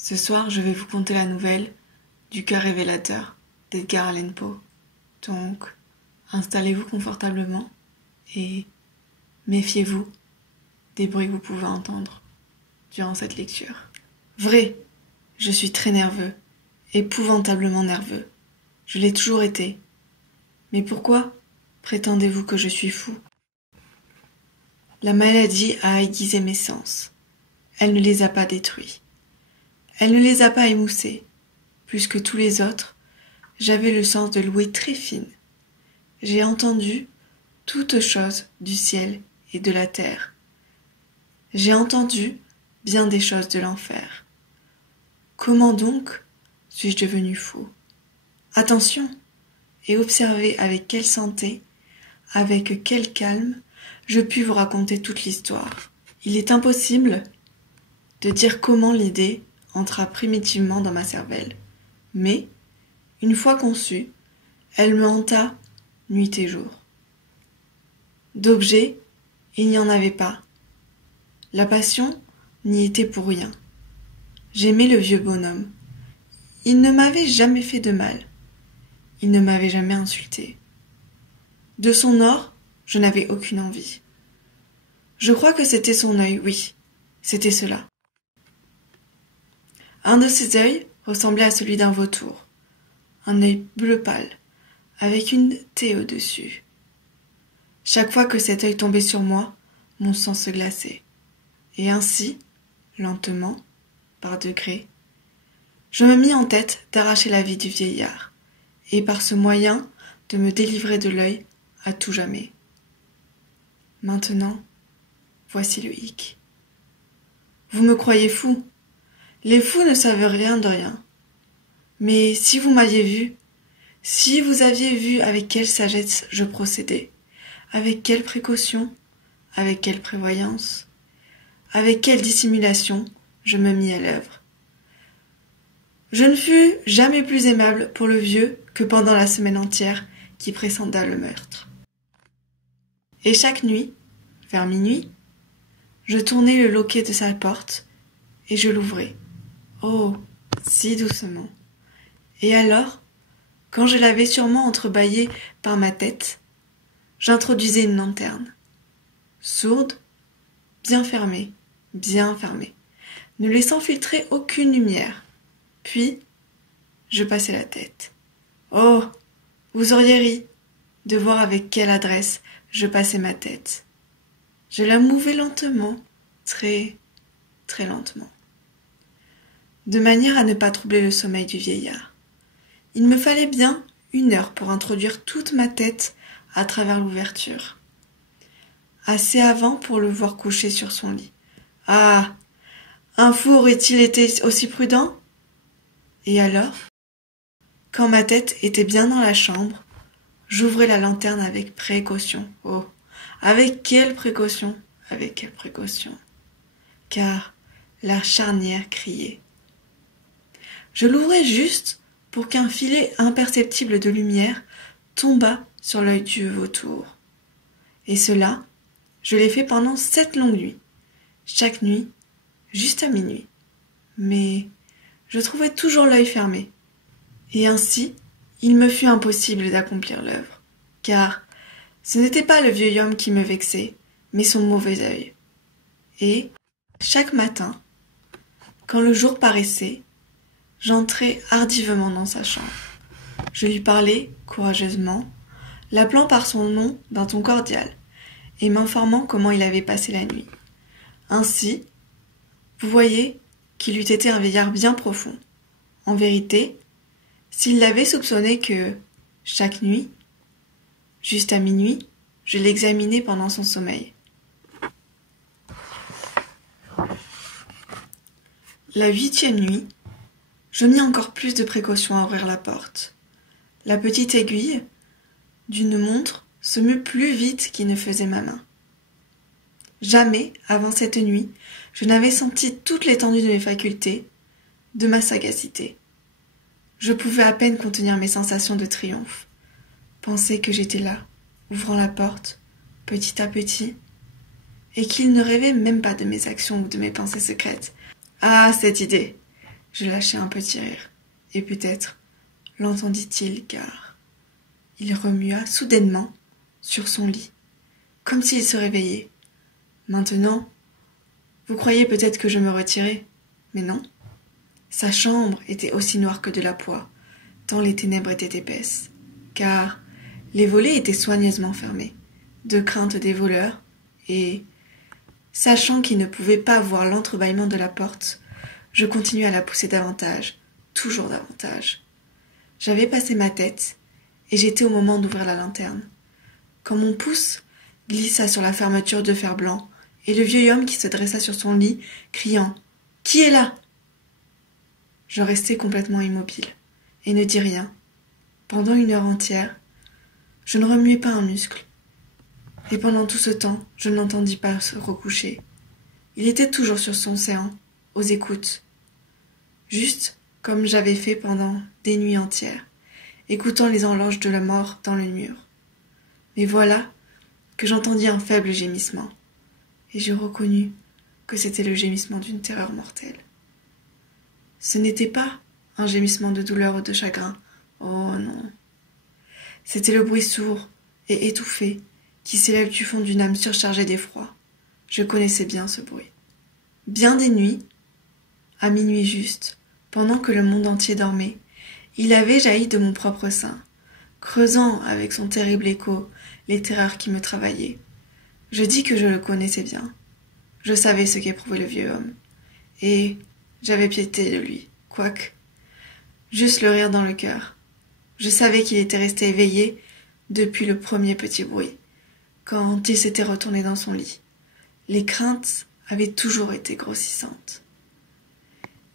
Ce soir, je vais vous conter la nouvelle du cœur révélateur d'Edgar Allan Poe. Donc, installez-vous confortablement et méfiez-vous des bruits que vous pouvez entendre durant cette lecture. Vrai, je suis très nerveux, épouvantablement nerveux. Je l'ai toujours été. Mais pourquoi prétendez-vous que je suis fou? La maladie a aiguisé mes sens. Elle ne les a pas détruits. Elle ne les a pas émoussés. Plus que tous les autres, j'avais le sens de l'ouïe très fine. J'ai entendu toutes choses du ciel et de la terre. J'ai entendu bien des choses de l'enfer. Comment donc suis-je devenu fou? Attention, et observez avec quelle santé, avec quel calme, je puis vous raconter toute l'histoire. Il est impossible de dire comment l'idée entra primitivement dans ma cervelle. Mais, une fois conçue, elle me hanta nuit et jour. D'objet, il n'y en avait pas. La passion n'y était pour rien. J'aimais le vieux bonhomme. Il ne m'avait jamais fait de mal. Il ne m'avait jamais insulté. De son or, je n'avais aucune envie. Je crois que c'était son œil, oui, c'était cela. Un de ses œils ressemblait à celui d'un vautour, un œil bleu pâle, avec une taie au-dessus. Chaque fois que cet œil tombait sur moi, mon sang se glaçait. Et ainsi, lentement, par degrés, je me mis en tête d'arracher la vie du vieillard, et par ce moyen de me délivrer de l'œil à tout jamais. Maintenant, voici le hic. Vous me croyez fou. Les fous ne savent rien de rien. Mais si vous m'aviez vu, si vous aviez vu avec quelle sagesse je procédais, avec quelle précaution, avec quelle prévoyance, avec quelle dissimulation je me mis à l'œuvre. Je ne fus jamais plus aimable pour le vieux que pendant la semaine entière qui précéda le meurtre. Et chaque nuit, vers minuit, je tournai le loquet de sa porte et je l'ouvrais. Oh, si doucement. Et alors, quand je l'avais sûrement entrebâillé par ma tête, j'introduisais une lanterne. Sourde, bien fermée, ne laissant filtrer aucune lumière. Puis, je passais la tête. Oh, vous auriez ri de voir avec quelle adresse je passais ma tête. Je la mouvais lentement, très lentement, de manière à ne pas troubler le sommeil du vieillard. Il me fallait bien 1 heure pour introduire toute ma tête à travers l'ouverture. Assez avant pour le voir couché sur son lit. Ah! Un fou aurait-il été aussi prudent? Et alors, quand ma tête était bien dans la chambre, j'ouvrais la lanterne avec précaution. Oh! Avec quelle précaution? Avec quelle précaution? Car la charnière criait. Je l'ouvrais juste pour qu'un filet imperceptible de lumière tombât sur l'œil du vautour. Et cela, je l'ai fait pendant 7 longues nuits, chaque nuit, juste à minuit. Mais je trouvais toujours l'œil fermé. Et ainsi, il me fut impossible d'accomplir l'œuvre, car ce n'était pas le vieil homme qui me vexait, mais son mauvais œil. Et, chaque matin, quand le jour paraissait, j'entrais hardivement dans sa chambre. Je lui parlais courageusement, l'appelant par son nom d'un ton cordial, et m'informant comment il avait passé la nuit. Ainsi, vous voyez qu'il eût été un vieillard bien profond. En vérité, s'il l'avait soupçonné que, chaque nuit, juste à minuit, je l'examinais pendant son sommeil. La 8e nuit, je mis encore plus de précaution à ouvrir la porte. La petite aiguille d'une montre se mut plus vite qu'il ne faisait ma main. Jamais, avant cette nuit, je n'avais senti toute l'étendue de mes facultés, de ma sagacité. Je pouvais à peine contenir mes sensations de triomphe. Penser que j'étais là, ouvrant la porte, petit à petit, et qu'il ne rêvait même pas de mes actions ou de mes pensées secrètes. Ah, cette idée! Je lâchai un petit rire, et peut-être l'entendit-il car il remua soudainement sur son lit, comme s'il se réveillait. Maintenant, vous croyez peut-être que je me retirais, mais non. Sa chambre était aussi noire que de la poix, tant les ténèbres étaient épaisses, car les volets étaient soigneusement fermés, de crainte des voleurs, et, sachant qu'il ne pouvait pas voir l'entrebâillement de la porte, je continuai à la pousser davantage, toujours davantage. J'avais passé ma tête, et j'étais au moment d'ouvrir la lanterne, quand mon pouce glissa sur la fermeture de fer blanc, et le vieil homme qui se dressa sur son lit, criant « Qui est là ?» Je restai complètement immobile, et ne dis rien. Pendant 1 heure entière, je ne remuai pas un muscle, et pendant tout ce temps, je ne l'entendis pas se recoucher. Il était toujours sur son séant, aux écoutes, juste comme j'avais fait pendant des nuits entières, écoutant les horloges de la mort dans le mur. Mais voilà que j'entendis un faible gémissement, et je reconnus que c'était le gémissement d'une terreur mortelle. Ce n'était pas un gémissement de douleur ou de chagrin, oh non. C'était le bruit sourd et étouffé qui s'élève du fond d'une âme surchargée d'effroi. Je connaissais bien ce bruit. Bien des nuits, à minuit juste, pendant que le monde entier dormait, il avait jailli de mon propre sein, creusant avec son terrible écho les terreurs qui me travaillaient. Je dis que je le connaissais bien. Je savais ce qu'éprouvait le vieux homme, et j'avais piété de lui, quoique juste le rire dans le cœur. Je savais qu'il était resté éveillé depuis le premier petit bruit, quand il s'était retourné dans son lit. Les craintes avaient toujours été grossissantes.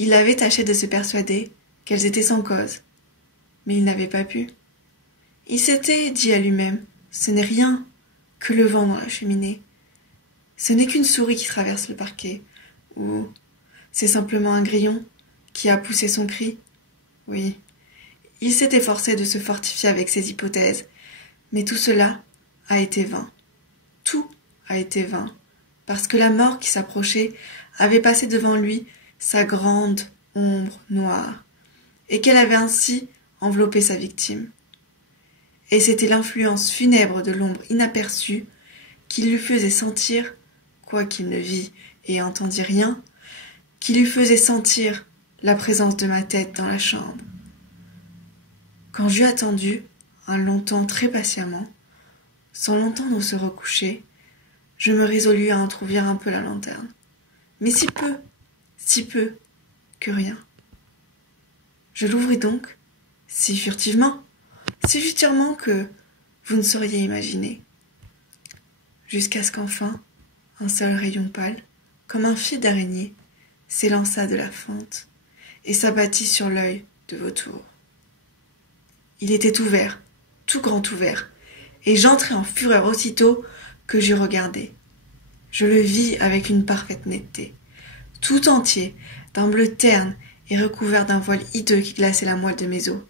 Il avait tâché de se persuader qu'elles étaient sans cause, mais il n'avait pas pu. Il s'était dit à lui-même, ce n'est rien que le vent dans la cheminée. Ce n'est qu'une souris qui traverse le parquet, ou c'est simplement un grillon qui a poussé son cri. Oui, il s'est efforcé de se fortifier avec ces hypothèses, mais tout cela a été vain. Tout a été vain, parce que la mort qui s'approchait avait passé devant lui sa grande ombre noire, et qu'elle avait ainsi enveloppé sa victime. Et c'était l'influence funèbre de l'ombre inaperçue qui lui faisait sentir, quoiqu'il ne vit et entendit rien, qui lui faisait sentir la présence de ma tête dans la chambre. Quand j'eus attendu, un long temps très patiemment, sans l'entendre se recoucher, je me résolus à entrouvrir un peu la lanterne. Mais si peu, que rien. Je l'ouvris donc, si furtivement que vous ne sauriez imaginer, jusqu'à ce qu'enfin, un seul rayon pâle, comme un fil d'araignée, s'élança de la fente et s'abattit sur l'œil de Vautour. Il était ouvert, tout grand ouvert, et j'entrai en fureur aussitôt que j'eus regardé. Je le vis avec une parfaite netteté, tout entier, d'un bleu terne et recouvert d'un voile hideux qui glaçait la moelle de mes os.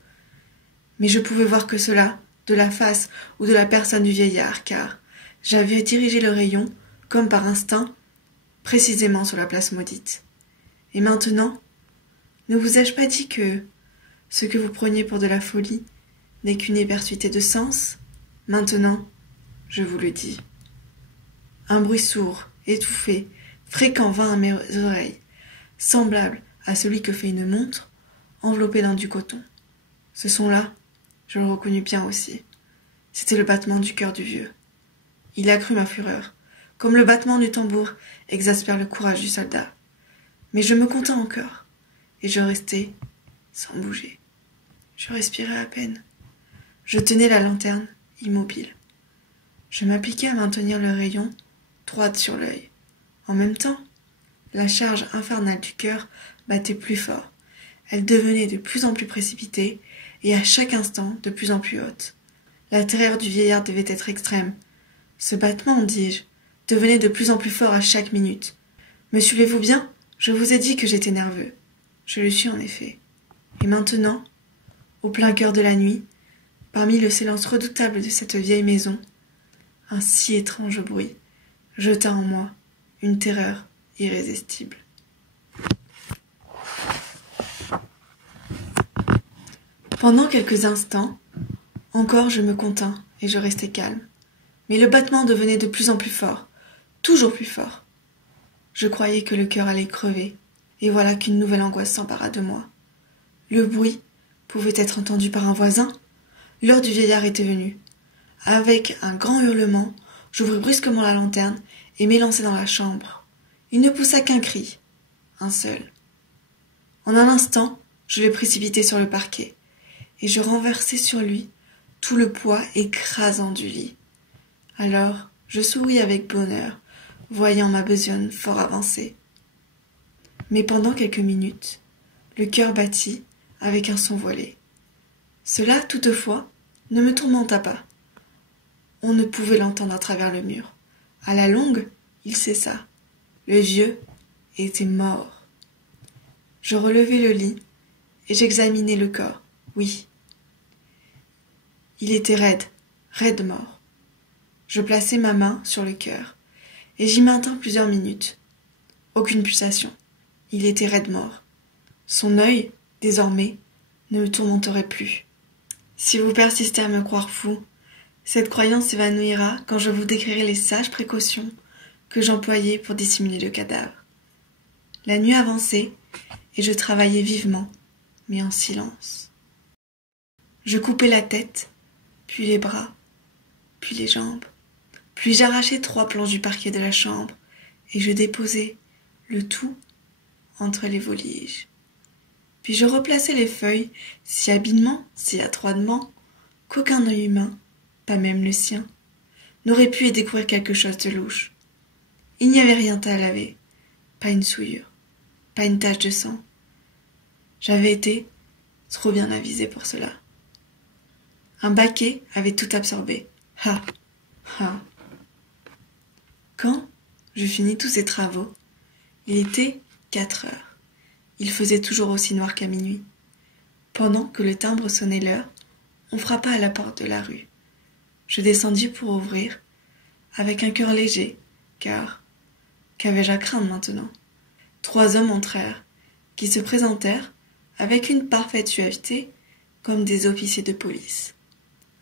Mais je pouvais voir que cela, de la face ou de la personne du vieillard, car j'avais dirigé le rayon, comme par instinct, précisément sur la place maudite. Et maintenant, ne vous ai-je pas dit que ce que vous preniez pour de la folie n'est qu'une épersuité de sens? Maintenant, je vous le dis. Un bruit sourd, étouffé, fréquent vint à mes oreilles, semblable à celui que fait une montre, enveloppée dans du coton. Ce son-là, je le reconnus bien aussi. C'était le battement du cœur du vieux. Il accrut ma fureur, comme le battement du tambour exaspère le courage du soldat. Mais je me contins encore, et je restai sans bouger. Je respirais à peine. Je tenais la lanterne, immobile. Je m'appliquai à maintenir le rayon droit sur l'œil. En même temps, la charge infernale du cœur battait plus fort. Elle devenait de plus en plus précipitée, et à chaque instant de plus en plus haute. La terreur du vieillard devait être extrême. Ce battement, dis-je, devenait de plus en plus fort à chaque minute. Me suivez-vous bien? Je vous ai dit que j'étais nerveux. Je le suis en effet. Et maintenant, au plein cœur de la nuit, parmi le silence redoutable de cette vieille maison, un si étrange bruit jeta en moi une terreur irrésistible. Pendant quelques instants, encore je me contins et je restais calme. Mais le battement devenait de plus en plus fort, toujours plus fort. Je croyais que le cœur allait crever, et voilà qu'une nouvelle angoisse s'empara de moi. Le bruit pouvait être entendu par un voisin. L'heure du vieillard était venue. Avec un grand hurlement, j'ouvris brusquement la lanterne et m'élançai dans la chambre. Il ne poussa qu'un cri, un seul. En un instant, je le précipitai sur le parquet, et je renversai sur lui tout le poids écrasant du lit. Alors, je souris avec bonheur, voyant ma besogne fort avancée. Mais pendant quelques minutes, le cœur battit avec un son voilé. Cela, toutefois, ne me tourmenta pas. On ne pouvait l'entendre à travers le mur. À la longue, il cessa. Le vieux était mort. Je relevai le lit et j'examinai le corps. Oui, il était raide mort. Je plaçai ma main sur le cœur et j'y maintins plusieurs minutes. Aucune pulsation. Il était raide mort. Son œil, désormais, ne me tourmenterait plus. Si vous persistez à me croire fou, cette croyance s'évanouira quand je vous décrirai les sages précautions que j'employais pour dissimuler le cadavre. La nuit avançait et je travaillais vivement, mais en silence. Je coupai la tête, puis les bras, puis les jambes, puis j'arrachai 3 planches du parquet de la chambre et je déposai le tout entre les voliges. Puis je replaçai les feuilles si habilement, si adroitement, qu'aucun œil humain, pas même le sien, n'aurait pu y découvrir quelque chose de louche. Il n'y avait rien à laver, pas une souillure, pas une tache de sang. J'avais été trop bien avisée pour cela. Un baquet avait tout absorbé. Ha! Ha! Quand je finis tous ces travaux, il était 4 heures. Il faisait toujours aussi noir qu'à minuit. Pendant que le timbre sonnait l'heure, on frappa à la porte de la rue. Je descendis pour ouvrir, avec un cœur léger, car qu'avais-je à craindre maintenant? 3 hommes entrèrent, qui se présentèrent avec une parfaite suaveté, comme des officiers de police.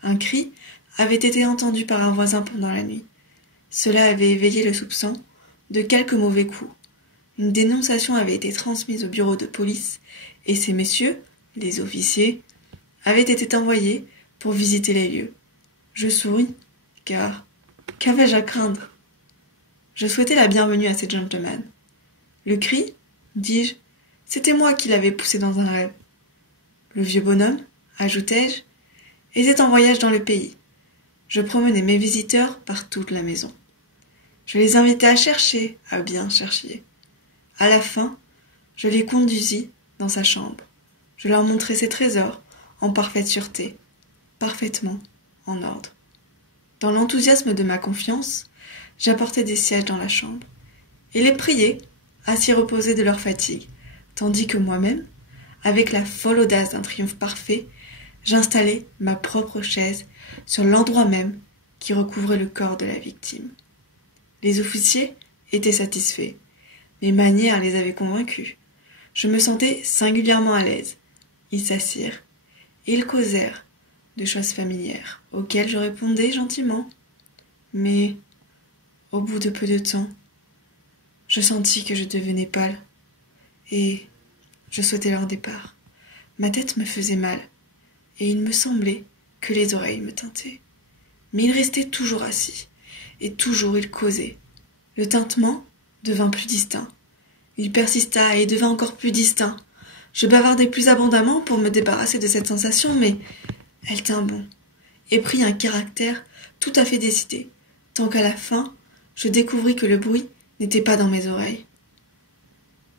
Un cri avait été entendu par un voisin pendant la nuit. Cela avait éveillé le soupçon de quelque mauvais coup. Une dénonciation avait été transmise au bureau de police, et ces messieurs, les officiers, avaient été envoyés pour visiter les lieux. Je souris, car qu'avais-je à craindre? Je souhaitais la bienvenue à ces gentlemen. Le cri, dis-je, c'était moi qui l'avais poussé dans un rêve. Le vieux bonhomme, ajoutai-je, était en voyage dans le pays. Je promenais mes visiteurs par toute la maison. Je les invitais à chercher, à bien chercher. À la fin, je les conduisis dans sa chambre. Je leur montrai ses trésors en parfaite sûreté, parfaitement en ordre. Dans l'enthousiasme de ma confiance, j'apportai des sièges dans la chambre et les priai à s'y reposer de leur fatigue, tandis que moi-même, avec la folle audace d'un triomphe parfait, j'installai ma propre chaise sur l'endroit même qui recouvrait le corps de la victime. Les officiers étaient satisfaits. Mes manières les avaient convaincus. Je me sentais singulièrement à l'aise. Ils s'assirent, et ils causèrent de choses familières, auxquelles je répondais gentiment. Mais, au bout de peu de temps, je sentis que je devenais pâle, et je souhaitais leur départ. Ma tête me faisait mal, et il me semblait que les oreilles me tintaient. Mais ils restaient toujours assis, et toujours ils causaient. Le tintement devint plus distinct. Il persista et devint encore plus distinct. Je bavardai plus abondamment pour me débarrasser de cette sensation, mais elle tint bon, et prit un caractère tout à fait décidé, tant qu'à la fin, je découvris que le bruit n'était pas dans mes oreilles.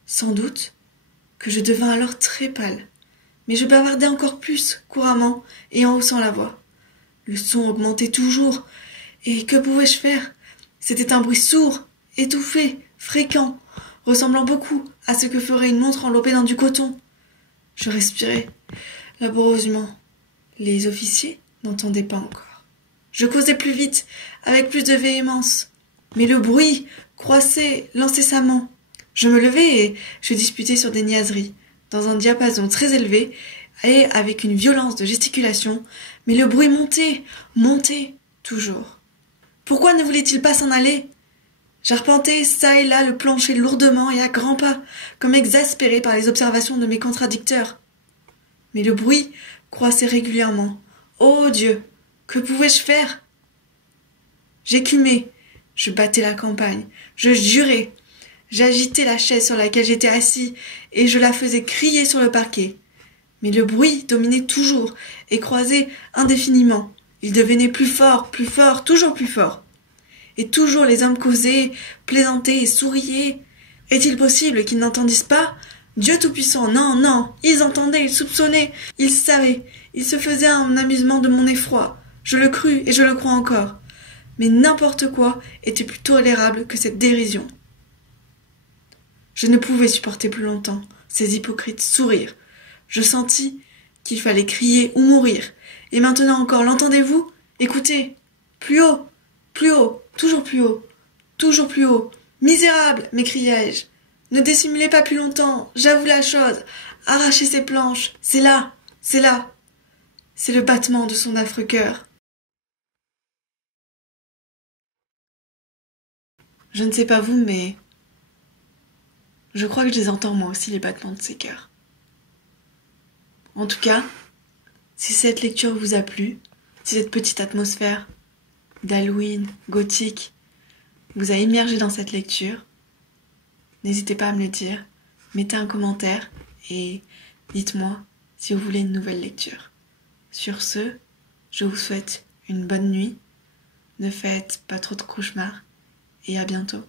Sans doute que je devins alors très pâle, mais je bavardai encore plus, couramment, et en haussant la voix. Le son augmentait toujours, et que pouvais-je faire? C'était un bruit sourd, étouffé, fréquent, ressemblant beaucoup à ce que ferait une montre enveloppée dans du coton. Je respirais laborieusement. Les officiers n'entendaient pas encore. Je causais plus vite, avec plus de véhémence. Mais le bruit croissait incessamment. Je me levai et je disputai sur des niaiseries, dans un diapason très élevé, et avec une violence de gesticulation, mais le bruit montait, montait, toujours. Pourquoi ne voulait-il pas s'en aller? J'arpentais çà et là le plancher lourdement et à grands pas, comme exaspéré par les observations de mes contradicteurs. Mais le bruit croissait régulièrement. Ô Dieu, que pouvais-je faire? J'écumais, je battais la campagne, je jurais, j'agitais la chaise sur laquelle j'étais assis et je la faisais crier sur le parquet. Mais le bruit dominait toujours et croisait indéfiniment. Il devenait plus fort, toujours plus fort. Et toujours les hommes causaient, plaisantaient et souriaient. Est-il possible qu'ils n'entendissent pas? Dieu Tout-Puissant, non, non, ils entendaient, ils soupçonnaient, ils savaient, ils se faisaient un amusement de mon effroi. Je le crus et je le crois encore. Mais n'importe quoi était plus tolérable que cette dérision. Je ne pouvais supporter plus longtemps ces hypocrites sourires. Je sentis qu'il fallait crier ou mourir. Et maintenant encore, l'entendez-vous? Écoutez, plus haut, toujours plus haut, toujours plus haut. Misérable, m'écriai-je. Ne dissimulez pas plus longtemps, j'avoue la chose. Arrachez ces planches, c'est là, c'est là. C'est le battement de son affreux cœur. Je ne sais pas vous, mais je crois que je les entends moi aussi, les battements de ses cœurs. En tout cas, si cette lecture vous a plu, si cette petite atmosphère d'Halloween, gothique, vous a immergé dans cette lecture, n'hésitez pas à me le dire, mettez un commentaire et dites-moi si vous voulez une nouvelle lecture. Sur ce, je vous souhaite une bonne nuit, ne faites pas trop de cauchemars et à bientôt.